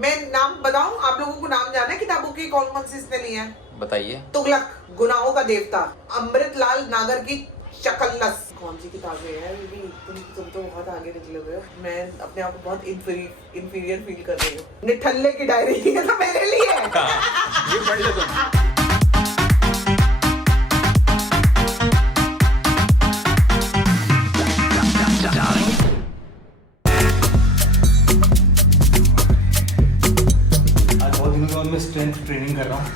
मैं नाम बताऊं, आप लोगों को नाम जाना है किताबों की कौन कौन सी इसने ली है? बताइए। तुगलक, गुनाहों का देवता, अमृतलाल नागर की शकलस। कौन सी किताबें हैं? तुम तो बहुत आगे निकले हुए हो। मैं अपने आप को बहुत इंफीरियर फील कर रही हूँ। निठल्ले की डायरी ये तो मेरे लिए है। ये पढ़ लो तुम। मैं स्ट्रेंथ ट्रेनिंग कर रहा हूँ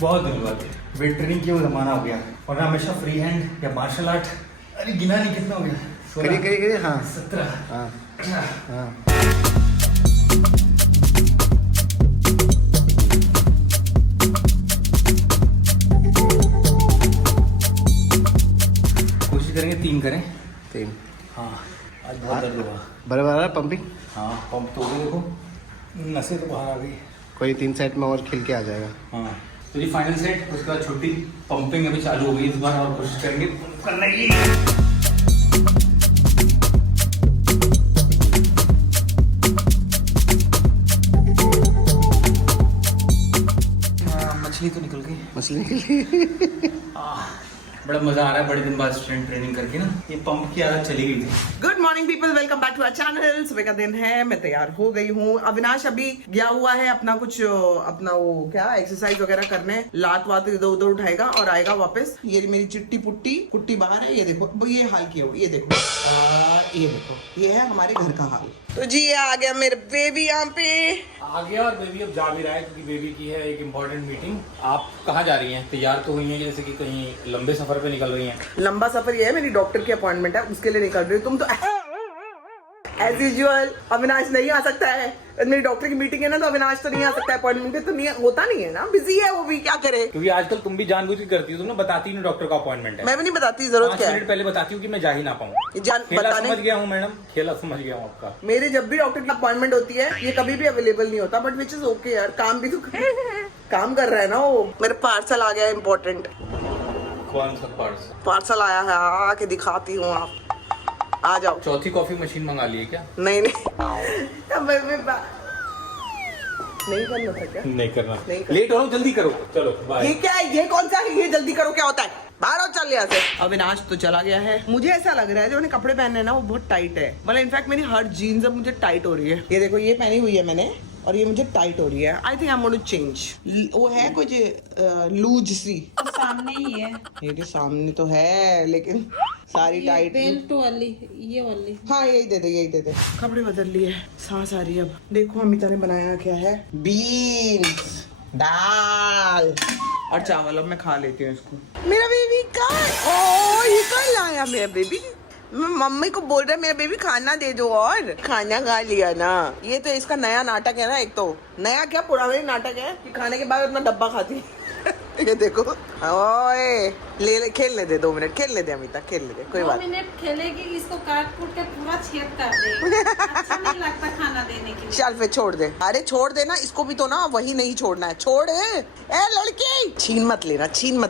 बहुत दिनों बाद। वेट ट्रेनिंग की वो जमाना हो गया और मैं हमेशा फ्री हैंड या मार्शल आर्ट। अरे गिना नहीं कितना हो गया? करिए हाँ 17 हाँ 18। हाँ। कोशिश करेंगे 3 करें। 3। हाँ आज बहुत दर्द हुआ। बराबर आ रहा है पंपिंग। हाँ पंप तो हो गई, देखो नसें तो बाहर आ गई। कोई 3 सेट में और खिल के आ जाएगा। हाँ तो ये फाइनल सेट, उसके बाद छुट्टी। पंपिंग अभी चालू हो गई इस बार और कोशिश करेंगे करने की। मछली तो निकल गई। मछली के लिए बड़ा मजा आ रहा है बड़े दिन बाद स्ट्रेंथ ट्रेनिंग करके ना। ये पंप की आदत चली गई थी। Good morning people, welcome back to our channel. सुबह का दिन है, मैं तैयार हो गई हूँ। अविनाश अभी गया हुआ है अपना कुछ अपना वो क्या एक्सरसाइज वगैरह करने, लात वात इधर उधर उठाएगा और आएगा वापस। ये मेरी चिट्टी पुट्टी कुट्टी बाहर है, ये देखो ये हाल किया हुआ, ये देखो ये देखो, ये है हमारे घर का हाल। तो जी ये आ गया मेरे बेबी यहाँ पे आ गया और बेबी अब जा भी रहा है क्योंकि बेबी की है एक इम्पोर्टेंट मीटिंग। आप कहाँ जा रही हैं? तैयार तो हुई हैं जैसे कि कहीं लंबे सफर पे निकल रही हैं। लंबा सफर ये है, मेरी डॉक्टर की अपॉइंटमेंट है, उसके लिए निकल रही हूँ। तुम तो एज यूजुअल अविनाश नहीं आ सकता है। मेरी डॉक्टर की मीटिंग है ना, तो अविनाश तो नहीं आ सकता है। अपॉइंटमेंट पे तो नहीं होता नहीं है ना, बिजी है वो भी, क्या करे। क्योंकि आजकल तुम भी जानबूझ के करती हो, तुम ना बताती नहीं डॉक्टर का अपॉइंटमेंट है। मैं भी नहीं बताती, जरूरत 5 क्या मिनट है। पहले बताती हूँ कि मैं जा ही ना पाऊँ। खेला बताने समझ गया हूँ मैडम, खेला समझ गया हूँ आपका। मेरे जब भी डॉक्टर की अपॉइंटमेंट होती है ये कभी भी अवेलेबल नहीं होता, बट विच इज ओके यार, काम भी तो काम कर रहा है ना वो। मेरे पार्सल आ गया इम्पोर्टेंट। कौन सा पार्सल? पार्सल आया है, आके दिखाती हूँ, आप आ जाओ। चौथी कॉफी मशीन मंगा ली है क्या? नहीं नहीं नहीं करना था क्या? नहीं करना। नहीं करना। लेट हो जल्दी करो, चलो बाय। ये क्या है? ये कौन सा है? ये जल्दी करो क्या होता है? बाहर आओ, चल यहाँ से। अविनाश तो चला गया है। मुझे ऐसा लग रहा है जो मैंने कपड़े पहने हैं ना वो बहुत टाइट है। मतलब इनफैक्ट मेरी हर जीन्स अब मुझे टाइट हो रही है। ये देखो ये पहनी हुई है मैंने और ये मुझे टाइट हो रही है। I think I am going to change. वो है कुछ लूज सी, तो सामने ही है। ये भी सामने तो है लेकिन सारी टाइट। बेल्ट वाली, ये वाली। हाँ यही दे दे, यही दे दे। कपड़े बदल लिए, सांस आ रही है अब। देखो अमिता ने बनाया क्या है, बीन्स, दाल और चावल। अब मैं खा लेती हूँ इसको। मेरा बेबी कहाँ है? ओह ये कल आया मेरा बेबी। मम्मी को बोल रहा है मेरा बेबी खाना दे दो, और खाना खा लिया ना। ये तो इसका नया नाटक है ना, एक तो नया क्या पुराना ही नाटक है कि खाने के बाद अपना डब्बा खाती है। ये देखो, ओए ले खेलने दे, 2 मिनट खेलने दे अमिता, खेलने दे, कोई बात। 2 मिनट खेलेगी, इसको काट कूट के पूरा छेद कर देगी। अच्छा नहीं लगता खाना देने के लिए। चल फिर छोड़ दे। अरे छोड़ देना इसको भी तो ना, वही नहीं छोड़ना है। छोड़ ए लड़की, छीन मत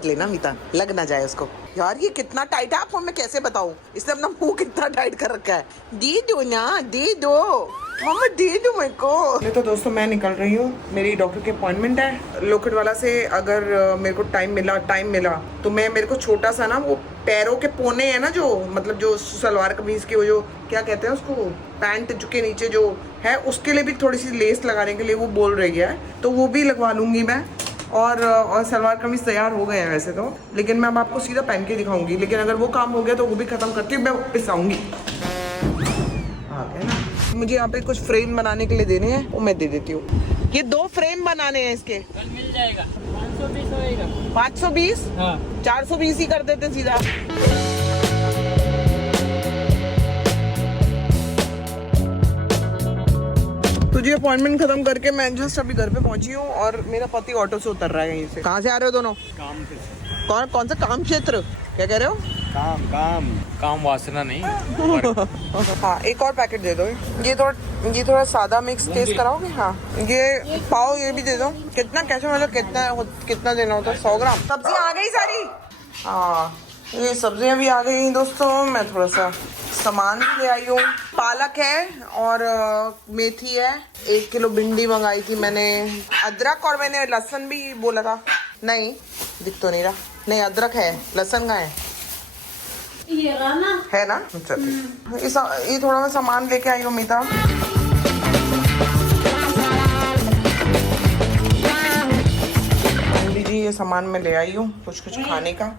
लेना अमिता, लग ना जाए उसको। यार ये कितना टाइट है, आपको मैं कैसे बताऊं। इसने अपना मुंह कितना टाइट कर रखा है। दे दो ना, दे दो मम्मा, दे दो मेरे को। नहीं तो दोस्तों मैं निकल रही हूँ, मेरी डॉक्टर की अपॉइंटमेंट है लोखंडवाला से। अगर मेरे को टाइम मिला तो मेरे को छोटा सा ना वो पैरों के पोने है ना, जो मतलब जो सलवार कमीज के वो जो क्या कहते हैं उसको, पैंट के नीचे जो है, उसके लिए भी थोड़ी सी लेस लगाने के लिए वो बोल रही है, तो वो भी लगवा लूंगी मैं। और सलवार कमीज तैयार हो गए हैं वैसे तो, लेकिन मैं अब आपको सीधा पहन के दिखाऊंगी। लेकिन अगर वो काम हो गया तो वो भी खत्म करके मैं वापस आऊंगी। आ गया ना। मुझे यहाँ पे कुछ फ्रेम बनाने के लिए देने हैं, वो मैं दे देती हूँ। ये 2 फ्रेम बनाने हैं इसके। कल मिल जाएगा, 520 होएगा। 520? हाँ 420 ही कर देते सीधा। तो जी अपॉइंटमेंट खत्म करके मैं जस्ट अभी घर पे पहुंची हूँ और मेरा पति ऑटो से उतर रहा है यहीं से। कहाँ से आ रहे हो दोनों? काम से। कौन सा काम क्षेत्र, क्या कह रहे हो? काम वासना नहीं। हाँ एक और पैकेट दे दो। ये थोड़ा सादा मिक्स टेस्ट कराओगे? हाँ ये पाओ, ये भी दे दो। कितना कैसे, मतलब कितना देना होता है? 100 ग्राम। सब्जी आ गई सारी? हाँ ये सब्जियां भी आ गई दोस्तों। मैं थोड़ा सा सामान भी ले आई हूँ। पालक है और मेथी है। 1 किलो भिंडी मंगाई थी मैंने। अदरक और मैंने लहसुन भी बोला था। नहीं दिख तो नहीं रहा। नहीं अदरक है, लहसुन का है ये ना है ना। चल ये थोड़ा मैं सामान लेके आई हूँ मीता। लीजिए ये सामान मैं ले आई हूँ कुछ खाने का।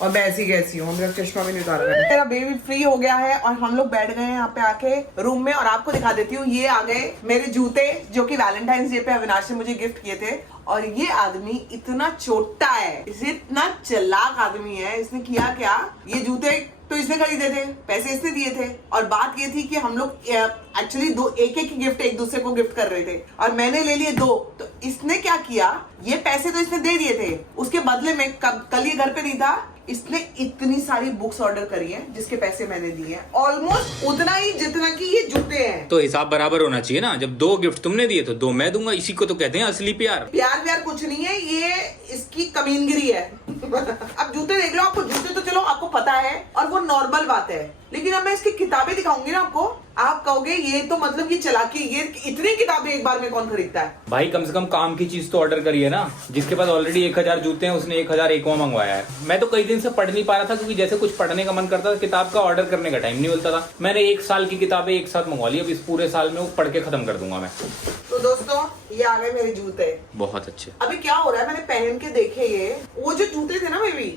और मैं ऐसी कैसी हूँ, मेरा चश्मा भी नहीं उतारा मैंने। मेरा बेबी फ्री हो गया है और हम लोग बैठ गए हैं यहाँ पे आके रूम में। और आपको दिखा देती हूँ, ये आ गए मेरे जूते जो कि वैलेंटाइंस डे पे अविनाश ने मुझे गिफ्ट किए थे। और ये आदमी इतना छोटा है, इसे इतना चालाक आदमी है। इसने किया क्या, ये जूते तो इसने खरीदे थे, पैसे इसने दिए थे। और बात ये थी कि हम लोग एक्चुअली एक ही गिफ्ट एक दूसरे को गिफ्ट कर रहे थे और मैंने ले लिए 2। तो इसने क्या किया, ये पैसे तो इसने दे दिए थे, उसके बदले में कल ये घर पे नहीं था, इसने इतनी सारी बुक्स ऑर्डर करी हैं जिसके पैसे मैंने दिए हैं। ऑलमोस्ट उतना ही जितना कि ये जूते हैं। तो हिसाब बराबर होना चाहिए ना। जब 2 गिफ्ट तुमने दिए तो 2 मैं दूंगा। इसी को तो कहते हैं असली प्यार। प्यार कुछ नहीं है, ये इसकी कमीनगिरी है। अब जूते देख लो, आपको जूते तो चलो आपको पता है और वो नॉर्मल बात है, लेकिन अब मैं इसकी किताबें दिखाऊंगी ना आपको, आप कहोगे ये तो मतलब ये चालाकी, ये इतनी किताबें एक बार में कौन खरीदता है। भाई कम से कम काम की चीज तो ऑर्डर करिए ना। जिसके पास ऑलरेडी 1000 जूते हैं उसने 1001वां मंगवाया है। मैं तो कई दिन से पढ़ नहीं पा रहा था क्योंकि जैसे कुछ पढ़ने का मन करता था, किताब का ऑर्डर करने का टाइम नहीं मिलता था। मैंने 1 साल की किताबें एक साथ मंगवा ली। अब इस पूरे साल में वो पढ़ के खत्म कर दूंगा मैं। तो दोस्तों ये आ गए मेरे जूते। बहुत अच्छे। अभी क्या हो रहा है, मैंने पहन के देखे ये, वो जो जूते थे ना बेबी,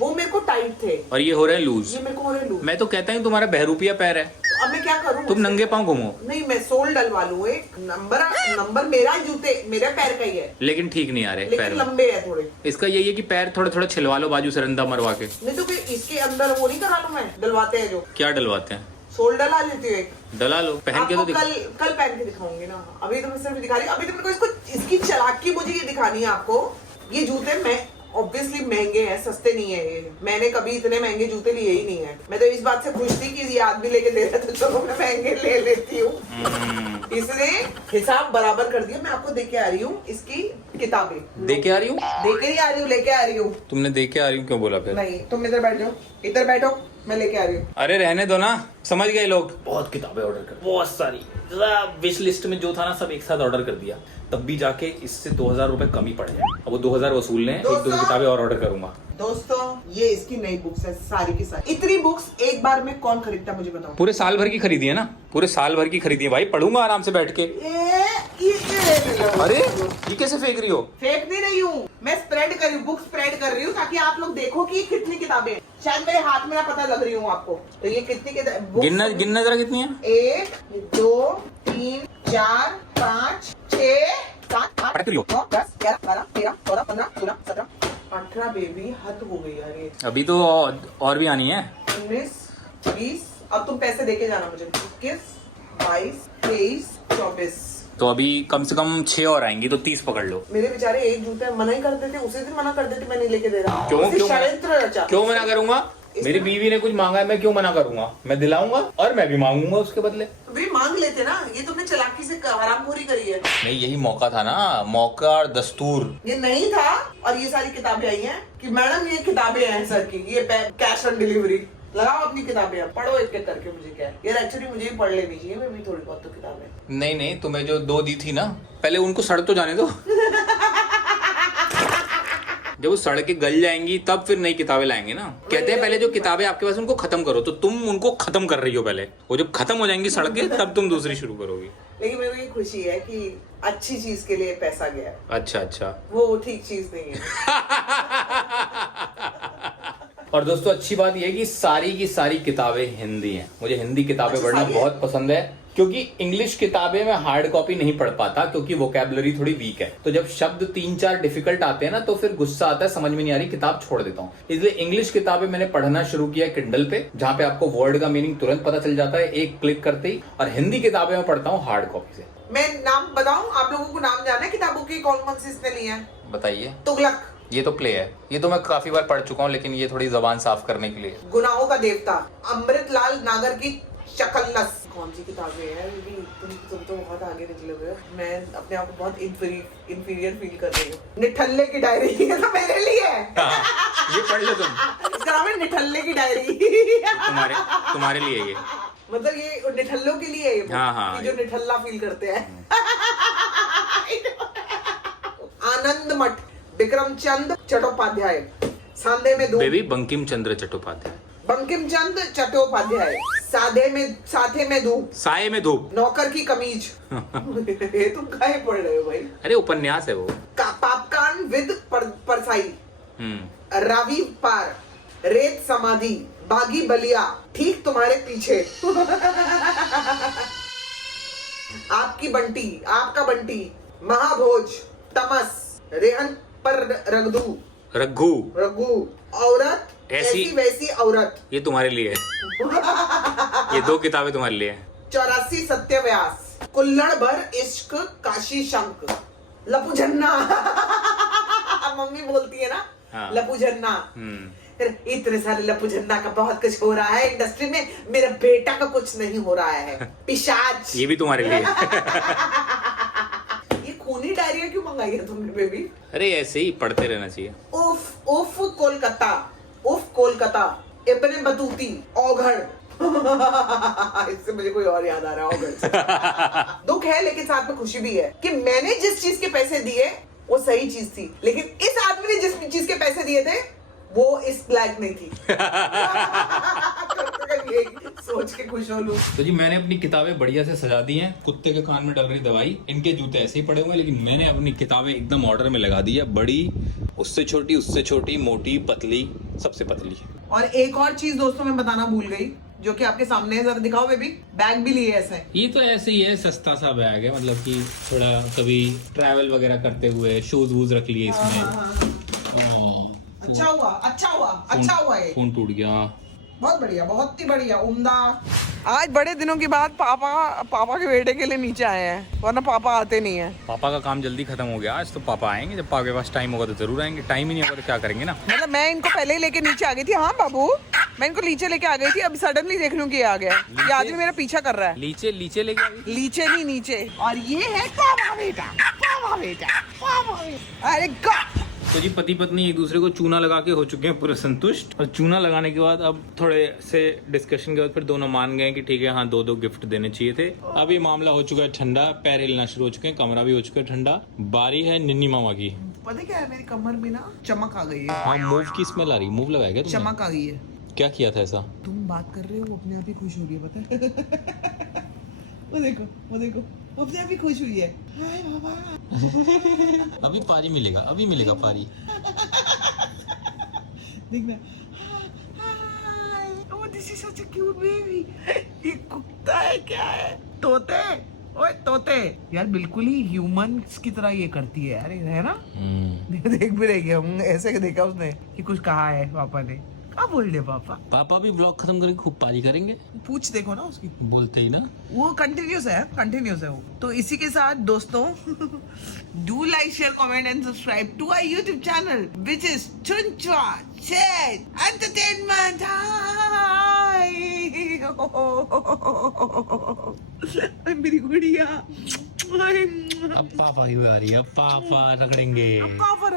वो मेरे को टाइट थे और ये हो रहे हैं लूज। ये मेरे को हो रहे लूज। मैं तो कहता हूँ तुम्हारा बहरूपिया पैर है। तो अब मैं क्या करूँ, तुम नंगे पांव घूमो। नहीं मैं सोल डलवा लूँ, एक नंबर मेरा जूते मेरे पैर का ही है, लेकिन ठीक नहीं आ रहे लेकिन पैर लंबे है थोड़े। इसका यही है कि पैर थोड़ा थोड़ा छिलवा लो बाजू से रंदा मरवा के। नहीं तो फिर इसके अंदर वो नहीं करा लूँ मैं, डलवाते हैं जो। क्या डलवाते हैं? सोल डला लेती हूँ एक। डला लो, पहन के तो आपको कल पहन के दिखाऊंगी ना। अभी तो मैं सिर्फ दिखा रही हूँ। अभी तो मेरे को इसको इसकी चालाकी मुझे ये दिखानी है आपको। ये जूते मैं ऑब्वियसली महंगे हैं, सस्ते नहीं है ये। मैंने कभी इतने महंगे जूते लिए ही नहीं है। मैं तो इस बात से खुश थी कि ये आदमी लेके दे रहा है तो चलो मैं महंगे ले लेती हूँ। इसने हिसाब बराबर कर दिया। मैं आपको देके आ रही हूँ इसकी किताबें। देके आ रही हूँ? देके ही आ रही हूँ, लेके आ रही हूँ। तुमने देके आ रही हूँ क्यों बोला फिर? नहीं तुम इधर बैठ जाओ, इधर बैठो, मैं लेके आ रही हूँ। अरे रहने दो ना, समझ गए लोग। बहुत किताबें ऑर्डर कर, बहुत सारी। विश लिस्ट में जो था ना सब एक साथ ऑर्डर कर दिया, तब भी जाके इससे 2000 रुपए कम ही पड़ जाए। अब वो 2000 वसूल लें, 1-2 किताबें और ऑर्डर करूंगा। दोस्तों ये इसकी नई बुक्स है सारी की सारी। इतनी बुक्स एक बार में कौन खरीदता मुझे बताओ। पूरे साल भर की खरीदी है ना? पूरे साल भर की खरीदी है भाई, पढ़ूंगा आराम से बैठ के। अरे ये कैसे फेंक रही हो? फेंक नहीं रही हूँ, मैं स्प्रेड कर रही हूँ, बुक स्प्रेड कर रही हूँ ताकि आप लोग देखो कि कितनी किताबें हैं। शायद मेरे हाथ में ना पता लग रही हूँ आपको। तो ये कितनी किताबें, गिनना जरा कितनी है। 1 2 3 4 5 6 7 8 9 10 11 12 13 14 15 16 17 18 बेबी, हद हो गई यार ये। अभी तो और भी आनी है। 19 20, अब तुम पैसे देके जाना मुझे। 21 22 23 24। तो अभी कम से कम 6 और आएंगी, तो 30 पकड़ लो। मेरे बेचारे एक जूते मना ही कर देते, उसी दिन मना कर देते, मैं नहीं लेके दे रहा। क्यों मना करूंगा? मेरी बीवी ने कुछ मांगा है, मैं क्यों मना करूंगा? मैं दिलाऊंगा और मैं भी मांगूंगा उसके बदले। वे मांग लेते ना, ये तुमने चालाकी से हरामखोरी करी है। नहीं यही मौका था ना, मौका और दस्तूर। ये नहीं था और ये सारी किताबें आई हैं कि मैडम ये किताबें हैं सर की, ये कैश ऑन डिलीवरी। लगाओ अपनी किताबें, अब पढ़ो एक एक करके। मुझे क्या है यार, एक्चुअली मुझे भी पढ़ लेनी चाहिए, मैं भी थोड़ी बहुत तो किताबें। नहीं तुम्हें जो 2 दी थी ना, पहले उनको सड़ तो जाने दो। जब वो सड़ के गल जाएंगी तब फिर नई किताबें लाएंगे ना। कहते हैं पहले जो किताबें आपके पास उनको खत्म करो, तो तुम उनको खत्म कर रही हो पहले। वो जब खत्म हो जाएंगी सड़ के तब तुम दूसरी शुरू करोगी। लेकिन मेरे को ये खुशी है कि अच्छी चीज के लिए पैसा गया। अच्छा वो ठीक चीज नहीं है। और दोस्तों अच्छी बात यह है कि सारी की सारी किताबें हिंदी हैं। मुझे हिंदी किताबें अच्छा, पढ़ना सारी बहुत पसंद है, क्योंकि इंग्लिश किताबें मैं हार्ड कॉपी नहीं पढ़ पाता क्योंकि वोकैबुलरी थोड़ी वीक है। तो जब शब्द 3-4 डिफिकल्ट आते हैं ना तो फिर गुस्सा आता है, समझ में नहीं आ रही, किताब छोड़ देता हूँ। इसलिए इंग्लिश किताबें मैंने पढ़ना शुरू किया किंडल पे, जहाँ पे आपको वर्ड का मीनिंग तुरंत पता चल जाता है एक क्लिक करते ही। और हिंदी किताबें मैं पढ़ता हूँ हार्ड कॉपी से। मैं नाम बताऊं, आप लोगों को नाम जाना है किताबों की, कौन कौन सी इसने ली है? बताइए। तुगलक, ये तो प्ले है, ये तो मैं काफी बार पढ़ चुका हूँ, लेकिन ये थोड़ी जबान साफ करने के लिए। गुनाहों का देवता, अमृतलाल नागर की शकलनस। कौन सी किताबें हैं? तुम तो बहुत आगे निकले हुए हो। मैं अपने आप को बहुत इंफीरियर फील कर रही हूँ। निठल्ले की डायरी, ये तो मेरे लिए है। ये पढ़ लो तुम। इसका नाम है निठल्ले की डायरी। तुम्हारे लिए ये। मतलब ये निठल्लों के लिए है ये book, हाँ, हाँ, कि जो निठल्ला फील करते हैं। आनंद मठ, विक्रम चंद चट्टोपाध्याय, सांधे में धूप, बेबी बंकिम चंद्र चट्टोपाध्याय। बंकिम चंद्र चट्टोपाध्याय, साथे में धूप, साये में धूप। नौकर की कमीज। ये तुम काहे पढ़ रहे हो भाई? अरे उपन्यास है वो। पापकान विद परसाई, रावी पार, रेत समाधि, बागी बलिया, ठीक तुम्हारे पीछे। आपकी बंटी, आपका बंटी, महाभोज, तमस, रेहन पर रघु, औरत ऐसी वैसी औरत। ये तुम्हारे लिए है। ये 2 किताबें तुम्हारे लिए है। 84 सत्यव्यास, कुल्लड़ भर इश्क, काशी शंक, लपू झन्ना। मम्मी बोलती है ना, हाँ। लपू झन्ना। इतने सारे लपू झन्ना का बहुत कुछ हो रहा है इंडस्ट्री में, मेरा बेटा का कुछ नहीं हो रहा है। पिशाच। ये भी तुम्हारे लिए है। ये खूनी डायरिया क्यों मंगाई है तुमने बेबी? अरे ऐसे ही पढ़ते रहना चाहिए। उफ उफ कोलकाता, इब्ने बतूती, औघड़। इससे मुझे कोई और याद आ रहा है, औघड़ से। दुख है लेकिन साथ में खुशी भी है कि मैंने जिस चीज के पैसे दिए वो सही चीज थी, लेकिन इस आदमी ने जिस चीज के पैसे दिए थे वो इस लायक नहीं थी। सोच के खुश हो लूं। तो जी मैंने अपनी किताबें बढ़िया से सजा दी हैं। कुत्ते के कान में डल रही दवाई, इनके जूते ऐसे ही पड़े हुए हैं, लेकिन मैंने अपनी किताबें एकदम ऑर्डर में लगा दी है। बड़ी, उससे छोटी, मोटी, पतली, सबसे पतली। और एक और चीज दोस्तों मैं बताना भूल गई, जो कि आपके सामने है, जरा दिखाओ बेबी। बैग भी लिए ऐसे। ये तो ऐसे ही है, सस्ता सा बैग है, मतलब कि थोड़ा कभी ट्रैवल वगैरह करते हुए शूज वूज रख लिए इसमें। अच्छा हुआ ये। फोन टूट गया। बहुत बढ़िया, बहुत ही बढ़िया, उम्दा। आज बड़े दिनों के बाद पापा के बेटे के लिए नीचे आए हैं, वरना पापा आते नहीं है। पापा का काम जल्दी खत्म हो गया आज, तो पापा आएंगे। जब पापा के पास टाइम होगा तो जरूर आएंगे, टाइम ही नहीं होगा तो क्या करेंगे ना। मतलब मैं इनको पहले ही लेके नीचे आ गई थी। हाँ बाबू, मैं इनको नीचे लेके आ गई थी, अब सडनली देख लूं कि ये आ गया। ये आदमी मेरा पीछा कर रहा है। नीचे लेके आई। नीचे नहीं, नीचे। और ये है पापा बेटा। अरे गॉड। तो जी पति पत्नी एक दूसरे को चूना लगा के हो चुके हैं पूरे संतुष्ट, और चूना लगाने के बाद अब थोड़े से डिस्कशन के बाद फिर दोनों मान गए कि ठीक है, हाँ 2 गिफ्ट देने चाहिए थे। अब ये मामला हो चुका है ठंडा, पैर हिलना शुरू हो चुके हैं, कमरा भी हो चुका है ठंडा। बारी है निन्नी मामा की। पता क्या है, मेरी कमर में ना चमक आ गई है। हाँ, मूव की स्मेल आ रही। मूव लगाया क्या तुमने? चमक आ गई है। क्या किया था ऐसा? तुम बात कर रहे हो, वो अपने आप ही खुश हो रही है, पता है? वो देखो, वो अपने आप ही खुश हुई है। हाय बाबा। अभी पारी मिलेगा, अभी मिलेगा पारी। देखना। Hi, oh this is such a cute baby. ये कुत्ता है क्या है? तोते। ओए तोते। यार बिल्कुल ही ह्यूमंस की तरह ये करती है यार, है ना? देख भी रही है, ऐसे देखा उसने कि कुछ कहा है पापा ने। क्या बोल रहे पापा भी ब्लॉग खत्म करके खूब पारी करेंगे। पूछ देखो ना उसकी, बोलते ही ना, वो कंटिन्यूस है वो। तो इसी के साथ दोस्तों, do like share comment and subscribe to our YouTube channel which is Chunchua chat entertainment. मेरी गुड़िया। अब पापा की बारी है, पापा रगड़ेंगे। पापा